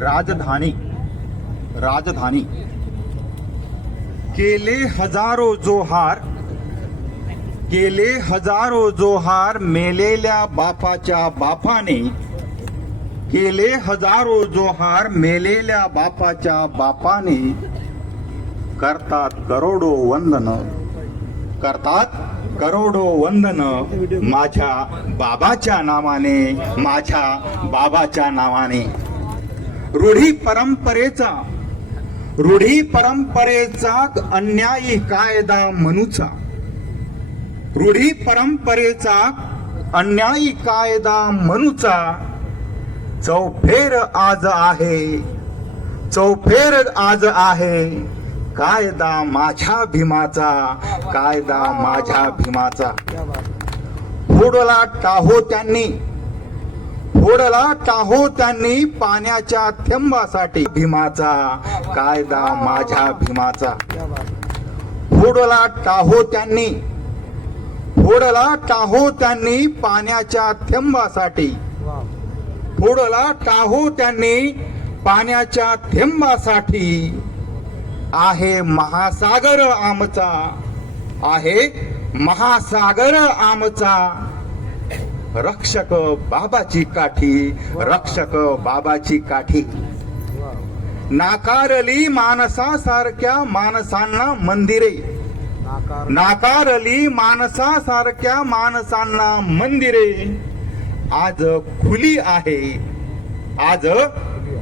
राजधानी राजधानी. केले हजारो जोहार केले हजारो जोहार मेलेल्या बापाच्या बापाने केले हजारो जोहार मेलेल्या बापाच्या बापाने करतात करोडो वंदन. करतात करोडो वंदन माझ्या बाबाच्या नावाने माझ्या बाबाच्या नावाने. रूढी परंपरेचा रूढी परंपरेचा अन्यायी कायदा मनूचा. रूढी परंपरेचा अन्यायी कायदा मनूचा चौफेर आज आहे चौफेर आज आहे कायदा माझ्या भीमाचा कायदा माझ्या भीमाचा. फोडला टाहो त्यांनी? घोडला टाहो त्यांनी पाण्याच्या थेंबासाठी. भीमाचा कायदा माझ्या भीमाचा. फोडला टाहो त्यांनी. फोडला टाहो त्यांनी पाण्याच्या थेंबासाठी. फोडला टाहो त्यांनी पाण्याच्या थेंबासाठी. आहे महासागर आमचा. आहे महासागर आमचा. रक्षक बाबाची काठी रक्षक बाबाची काठी. नाकारली माणसासारख्या माणसांना मंदिरे. नाकारली माणसासारख्या माणसांना मंदिरे. आज खुली आहे. आज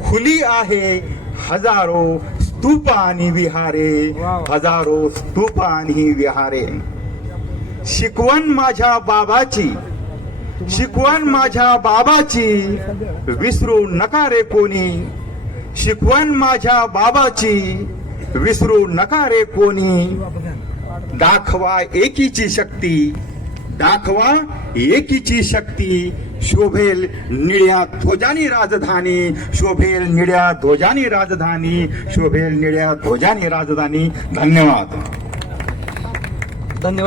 खुली आहे हजारो स्तूप आणि विहारे. हजारो स्तूप आणि विहारे. शिकवण माझ्या बाबाची. शिकवण माझ्या बाबाची विसरू नका रे कोणी. शिकवण माझ्या बाबाची विसरू नका रे कोणी. दाखवा एकीची शक्ती दाखवा एकीची शक्ती. शोभेल निळ्या ध्वजानी राजधानी शोभेल निळ्या ध्वजानी राजधानी शोभेल निळ्या ध्वजानी राजधानी. धन्यवाद. धन्यवाद.